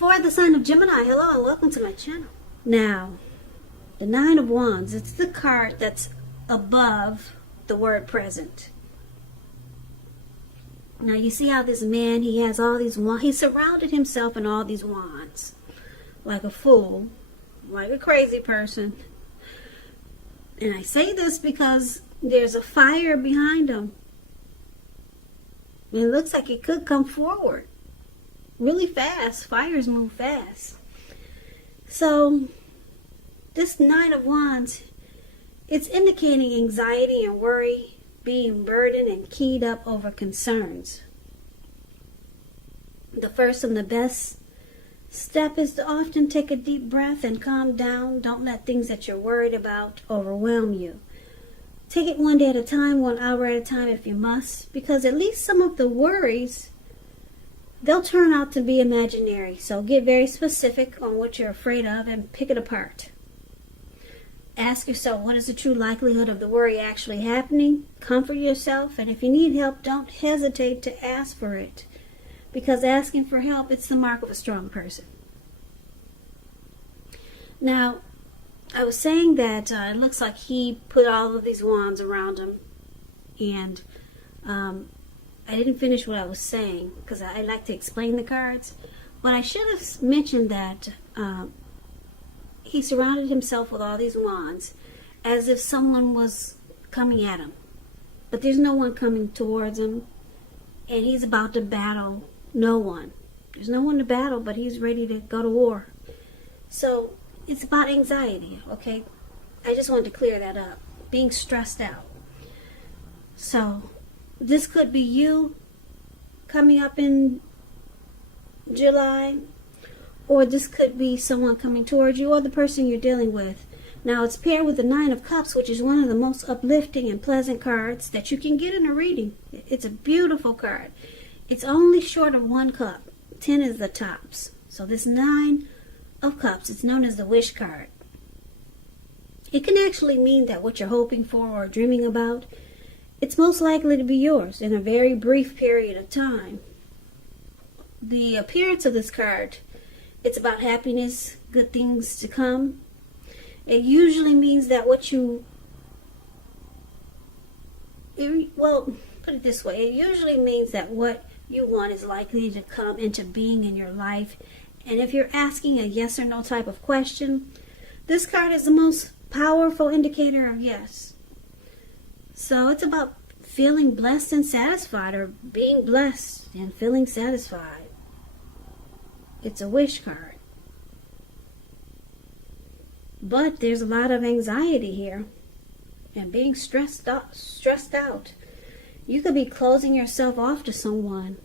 For the sign of Gemini, hello and welcome to my channel. Now, the Nine of Wands, it's the card that's above the word present. Now you see how this man, he has all these wands. He surrounded himself in all these wands. Like a fool. Like a crazy person. And I say this because there's a fire behind him. It looks like it could come forward really fast. Fires move fast. So this Nine of Wands, it's indicating anxiety and worry, being burdened and keyed up over concerns. The first and the best step is to often take a deep breath and calm down. Don't let things that you're worried about overwhelm you. Take it one day at a time, 1 hour at a time if you must, because at least some of the worries, they'll turn out to be imaginary. So get very specific on what you're afraid of and pick it apart. Ask yourself, what is the true likelihood of the worry actually happening? Comfort yourself, and if you need help, don't hesitate to ask for it. Because asking for help, it's the mark of a strong person. Now, I was saying that it looks like he put all of these wands around him. And I didn't finish what I was saying because I like to explain the cards. But I should have mentioned that he surrounded himself with all these wands as if someone was coming at him. But there's no one coming towards him. And he's about to battle no one. There's no one to battle, but he's ready to go to war. So it's about anxiety, okay? I just wanted to clear that up. Being stressed out. So this could be you coming up in July, or this could be someone coming towards you or the person you're dealing with. Now it's paired with the Nine of Cups, which is one of the most uplifting and pleasant cards that you can get in a reading. It's a beautiful card. It's only short of 1 cup. 10 is the tops. So this Nine of Cups, it's known as the wish card. It can actually mean that what you're hoping for or dreaming about, it's most likely to be yours in a very brief period of time. The appearance of this card, it's about happiness, good things to come. It usually means that put it this way, it usually means that what you want is likely to come into being in your life. And if you're asking a yes or no type of question, this card is the most powerful indicator of yes. So it's about feeling blessed and satisfied, or being blessed and feeling satisfied. It's a wish card. But there's a lot of anxiety here and being stressed out. You could be closing yourself off to someone,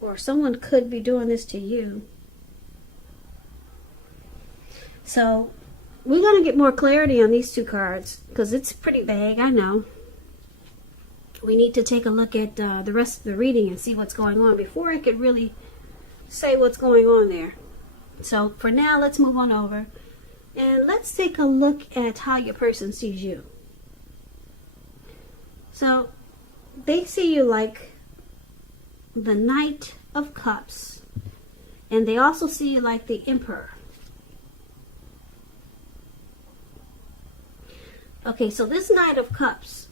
or someone could be doing this to you. So we're going to get more clarity on these two cards because it's pretty vague, I know. We need to take a look at the rest of the reading and see what's going on before I could really say what's going on there. So for now, let's move on over and let's take a look at how your person sees you. So they see you like the Knight of Cups, and they also see you like the Emperor. Okay, so this Knight of Cups,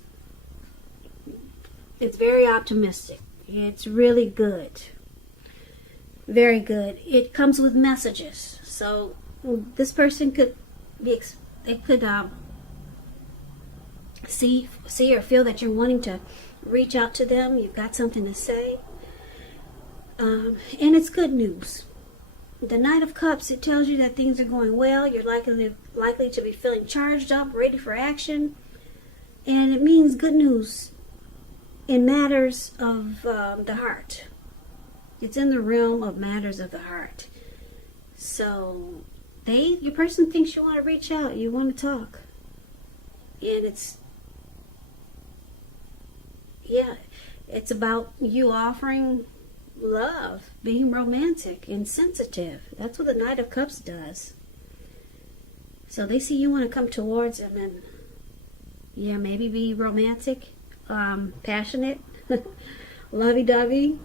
it's very optimistic. It's really good. Very good. It comes with messages. So this person could be, it could see or feel that you're wanting to reach out to them. You've got something to say. And it's good news. The Knight of Cups, it tells you that things are going well. You're likely to be feeling charged up, ready for action. And it means good news in matters of the heart. It's in the realm of matters of the heart. So your person thinks you want to reach out, you want to talk. And it's about you offering love, being romantic and sensitive. That's what the Knight of Cups does. So they see you want to come towards them and maybe be romantic, passionate, lovey-dovey.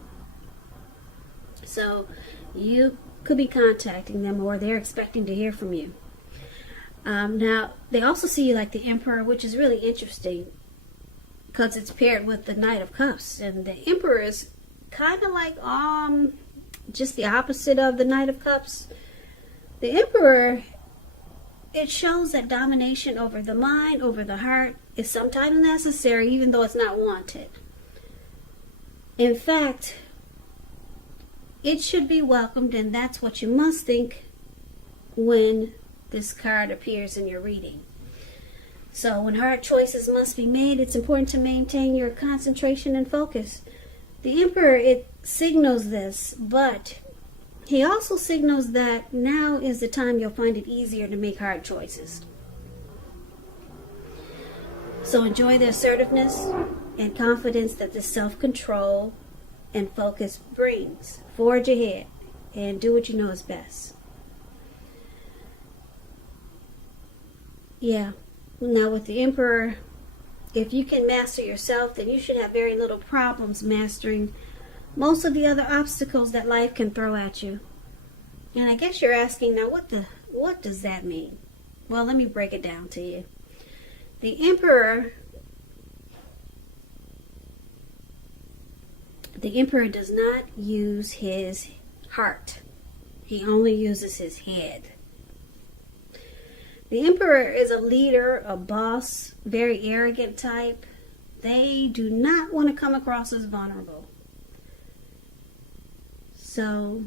So you could be contacting them, or they're expecting to hear from you. Now, they also see you like the Emperor, which is really interesting because it's paired with the Knight of Cups. And the Emperor is kind of like just the opposite of the Knight of Cups. The Emperor, it shows that domination over the mind, over the heart, is sometimes necessary, even though it's not wanted. In fact, it should be welcomed, and that's what you must think when this card appears in your reading. So when hard choices must be made, it's important to maintain your concentration and focus. The Emperor, it signals this, but he also signals that now is the time you'll find it easier to make hard choices. So enjoy the assertiveness and confidence that the self-control and focus brings. Forge ahead and do what you know is best. Yeah. Now with the Emperor, if you can master yourself, then you should have very little problems mastering most of the other obstacles that life can throw at you. And I guess you're asking now, what does that mean? Well, let me break it down to you. The Emperor does not use his heart. He only uses his head. The Emperor is a leader, a boss, very arrogant type. They do not want to come across as vulnerable. So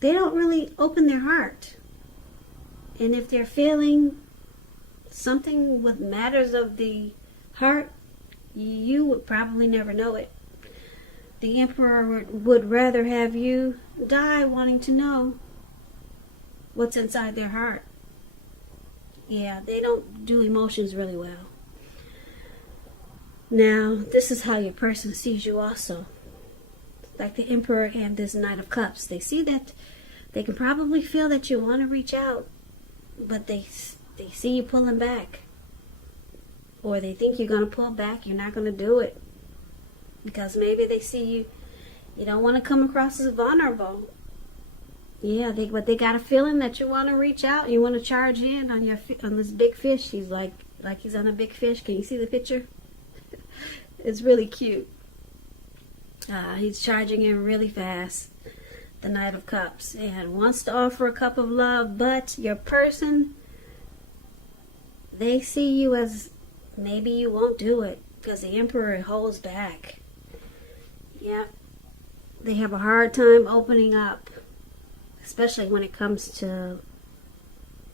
they don't really open their heart. And if they're feeling something with matters of the heart, you would probably never know it. The Emperor would rather have you die wanting to know what's inside their heart. Yeah, they don't do emotions really well. Now, this is how your person sees you also. Like the Emperor and this Knight of Cups. They see that they can probably feel that you want to reach out, but they see you pulling back. Or they think you're going to pull back, you're not going to do it. Because maybe they see you don't want to come across as vulnerable. Yeah, but they got a feeling that you want to reach out, you want to charge in on this big fish. He's like he's on a big fish. Can you see the picture? It's really cute. He's charging in really fast, the Knight of Cups, and wants to offer a cup of love, but your person, they see you as maybe you won't do it because the Emperor holds back. Yeah, they have a hard time opening up, especially when it comes to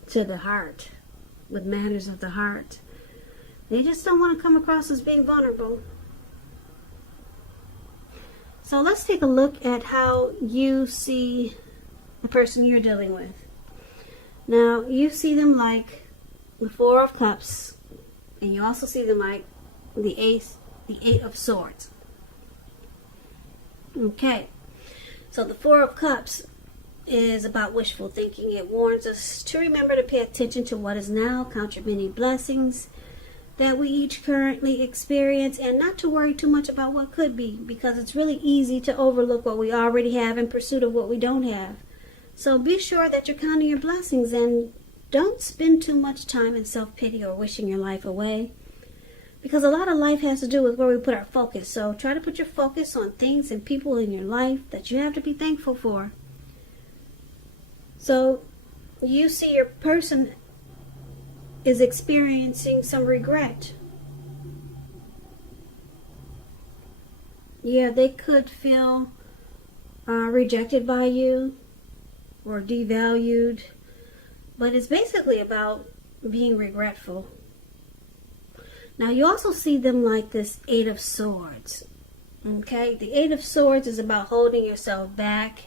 the heart, with matters of the heart. They just don't want to come across as being vulnerable. So let's take a look at how you see the person you're dealing with. Now, you see them like the Four of Cups, and you also see them like the Eight of Swords. Okay, so the Four of Cups is about wishful thinking. It warns us to remember to pay attention to what is now, count your many blessings that we each currently experience, and not to worry too much about what could be, because it's really easy to overlook what we already have in pursuit of what we don't have. So be sure that you're counting your blessings, and don't spend too much time in self-pity or wishing your life away, because a lot of life has to do with where we put our focus. So try to put your focus on things and people in your life that you have to be thankful for. So you see your person is experiencing some regret. Yeah, they could feel rejected by you or devalued, but it's basically about being regretful. Now you also see them like this Eight of Swords. Okay, the Eight of Swords is about holding yourself back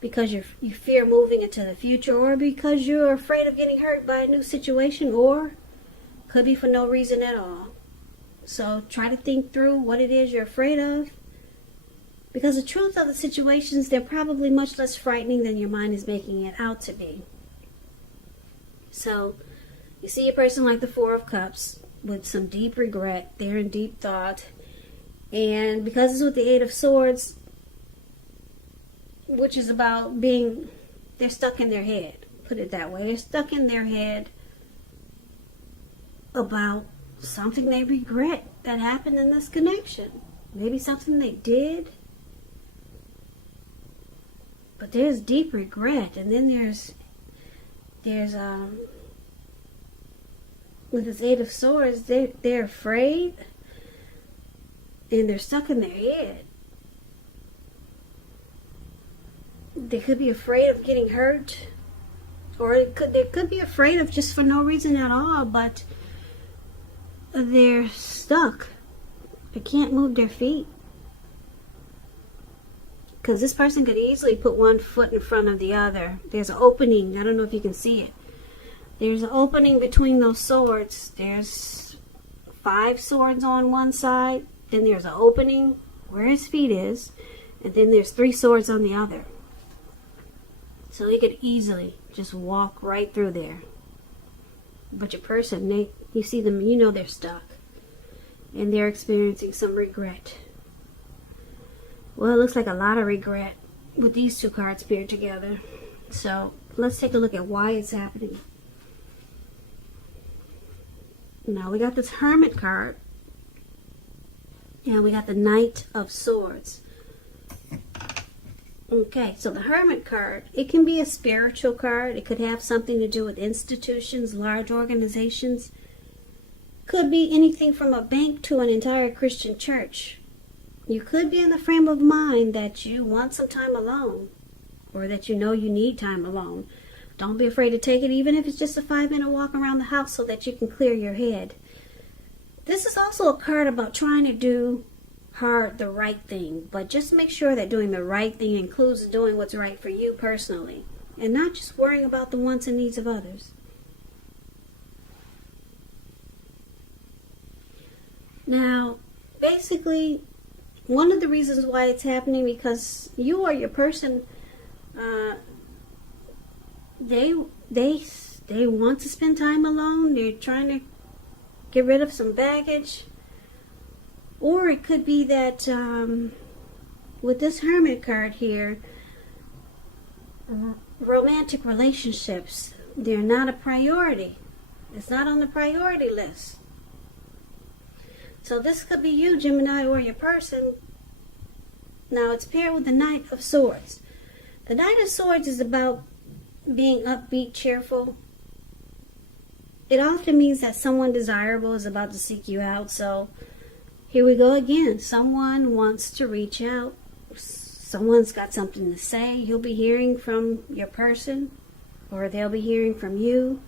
because you fear moving into the future, or because you're afraid of getting hurt by a new situation, or could be for no reason at all. So try to think through what it is you're afraid of, because the truth of the situations, they're probably much less frightening than your mind is making it out to be. So you see a person like the Four of Cups with some deep regret. They're in deep thought, and because it's with the Eight of Swords, which is about they're stuck in their head. Put it that way. They're stuck in their head about something they regret that happened in this connection. Maybe something they did. But there's deep regret. And then there's with this Eight of Swords, they're afraid. And they're stuck in their head. They could be afraid of getting hurt. Or they could be afraid of just for no reason at all, but they're stuck. They can't move their feet. Because this person could easily put one foot in front of the other. There's an opening. I don't know if you can see it. There's an opening between those swords. There's 5 swords on one side. Then there's an opening where his feet is. And then there's 3 swords on the other. So he could easily just walk right through there. But your person, you see them, you know they're stuck. And they're experiencing some regret. Well, it looks like a lot of regret with these 2 cards paired together. So let's take a look at why it's happening. Now we got this Hermit card. And we got the Knight of Swords. Okay, so the Hermit card, it can be a spiritual card. It could have something to do with institutions, large organizations. Could be anything from a bank to an entire Christian church. You could be in the frame of mind that you want some time alone, or that you know you need time alone. Don't be afraid to take it, even if it's just a 5-minute walk around the house so that you can clear your head. This is also a card about trying to do the right thing, but just make sure that doing the right thing includes doing what's right for you personally, and not just worrying about the wants and needs of others. Now, basically, one of the reasons why it's happening, because you or your person, they want to spend time alone. They're trying to get rid of some baggage. Or it could be that with this Hermit card here, romantic relationships, they're not a priority. It's not on the priority list. So this could be you, Gemini, or your person. Now it's paired with the Knight of Swords. The Knight of Swords is about being upbeat, cheerful. It often means that someone desirable is about to seek you out. So here we go again. Someone wants to reach out. Someone's got something to say. You'll be hearing from your person, or they'll be hearing from you.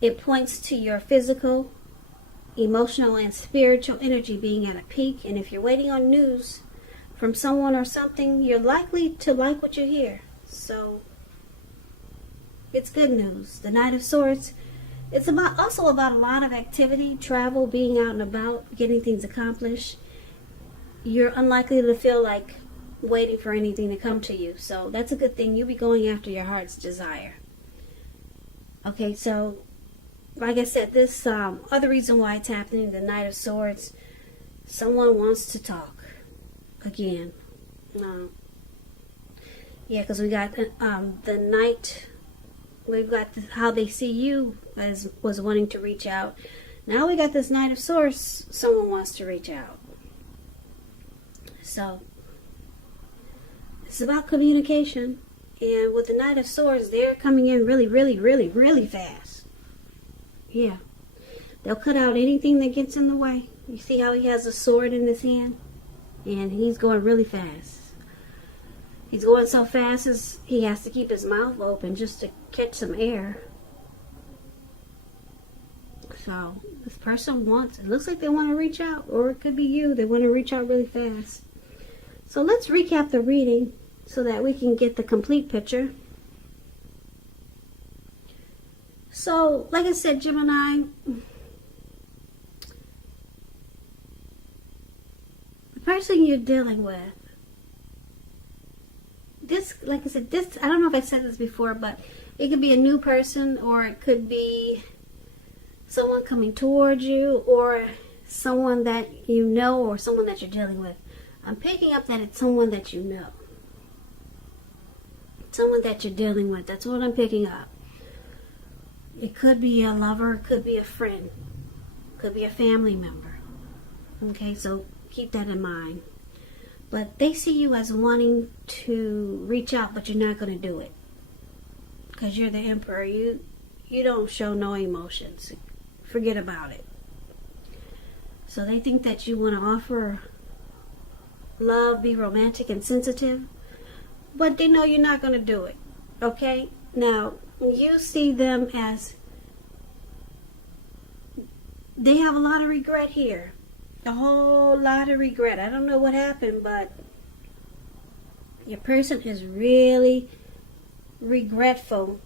It points to your physical, emotional, and spiritual energy being at a peak. And if you're waiting on news from someone or something, you're likely to like what you hear. So it's good news. The Knight of Swords, it's also about a lot of activity, travel, being out and about, getting things accomplished. You're unlikely to feel like waiting for anything to come to you. So that's a good thing. You'll be going after your heart's desire. Okay, so like I said, this other reason why it's happening, the Knight of Swords, someone wants to talk again. Yeah, because we got the Knight. We've got how they see you as was wanting to reach out. Now we got this Knight of Swords. Someone wants to reach out. So it's about communication. And with the Knight of Swords, they're coming in really, really, really, really fast. Yeah. They'll cut out anything that gets in the way. You see how he has a sword in his hand? And he's going really fast. He's going so fast as he has to keep his mouth open just to catch some air. So this person wants, it looks like they want to reach out, or it could be you. They want to reach out really fast. So let's recap the reading so that we can get the complete picture. So, like I said, Gemini, the person you're dealing with, this, like I said, this, I don't know if I said this before, but it could be a new person, or it could be someone coming towards you, or someone that you know, or someone that you're dealing with. I'm picking up that it's someone that you know. Someone that you're dealing with. That's what I'm picking up. It could be a lover, it could be a friend, could be a family member. Okay, so keep that in mind. But they see you as wanting to reach out, but you're not going to do it. Because you're the emperor. You don't show no emotions. Forget about it. So they think that you want to offer love, be romantic and sensitive, but they know you're not going to do it. Okay? Now, you see them as they have a lot of regret here. A whole lot of regret. I don't know what happened, but your person is really regretful,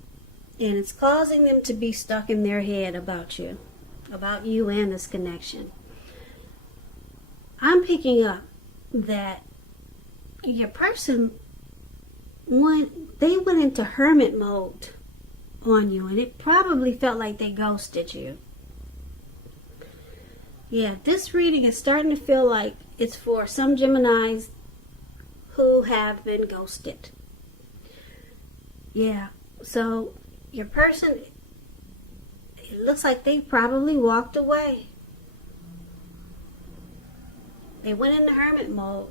and it's causing them to be stuck in their head about you and this connection. I'm picking up that your person, they went into hermit mode on you, and it probably felt like they ghosted you. Yeah, this reading is starting to feel like it's for some Geminis who have been ghosted. Yeah, so your person, it looks like they probably walked away. They went into hermit mode.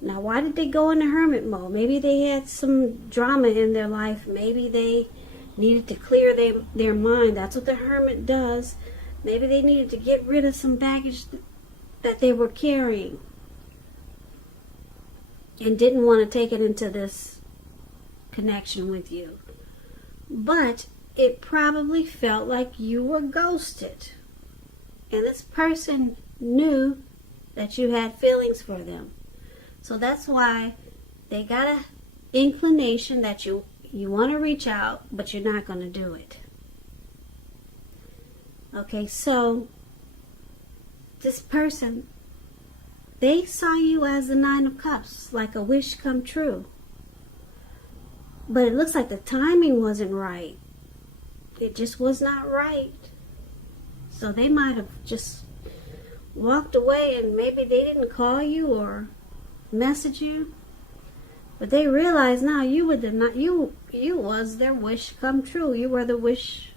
Now, why did they go into hermit mode? Maybe they had some drama in their life. Maybe they needed to clear their mind. That's what the hermit does. Maybe they needed to get rid of some baggage that they were carrying and didn't want to take it into this connection with you. But it probably felt like you were ghosted. And this person knew that you had feelings for them. So that's why they got an inclination that you want to reach out, but you're not going to do it. Okay, so this person, they saw you as the Nine of Cups, like a wish come true. But it looks like the timing wasn't right. It just was not right. So they might have just walked away, and maybe they didn't call you or message you. But they realized now you was their wish come true. You were the wish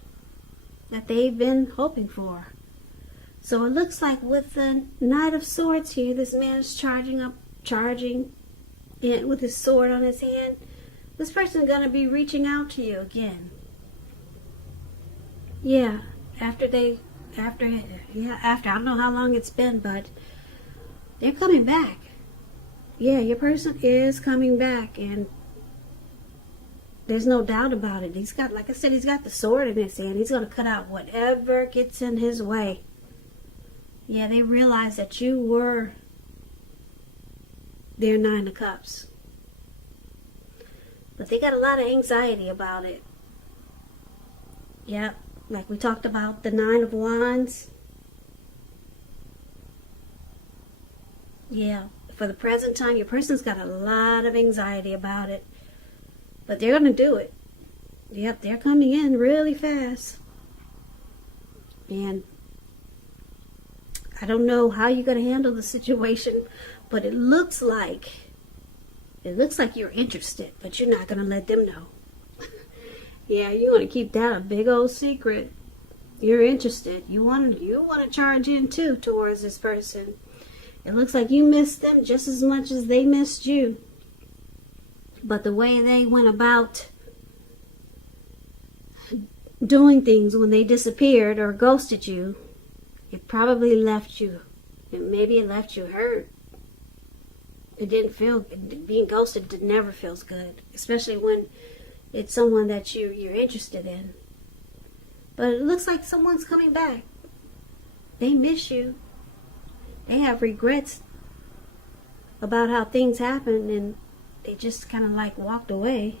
that they've been hoping for. So it looks like with the Knight of Swords here, this man is charging in with his sword on his hand. This person is going to be reaching out to you again. Yeah, after I don't know how long it's been, but they're coming back. Yeah, your person is coming back, and there's no doubt about it. He's got, like I said, he's got the sword in his hand. He's going to cut out whatever gets in his way. Yeah, they realize that you were their Nine of Cups. But they got a lot of anxiety about it. Yeah, like we talked about the Nine of Wands. Yeah, for the present time, your person's got a lot of anxiety about it. But they're going to do it. Yep, they're coming in really fast. And I don't know how you're going to handle the situation, but it looks like you're interested, but you're not going to let them know. Yeah, you want to keep that a big old secret. You're interested. You want to charge in too towards this person. It looks like you missed them just as much as they missed you. But the way they went about doing things when they disappeared or ghosted you, it probably left you, maybe it left you hurt. It didn't feel, being ghosted never feels good, especially when it's someone that you're interested in. But it looks like someone's coming back. They miss you. They have regrets about how things happened, and they just kind of like walked away.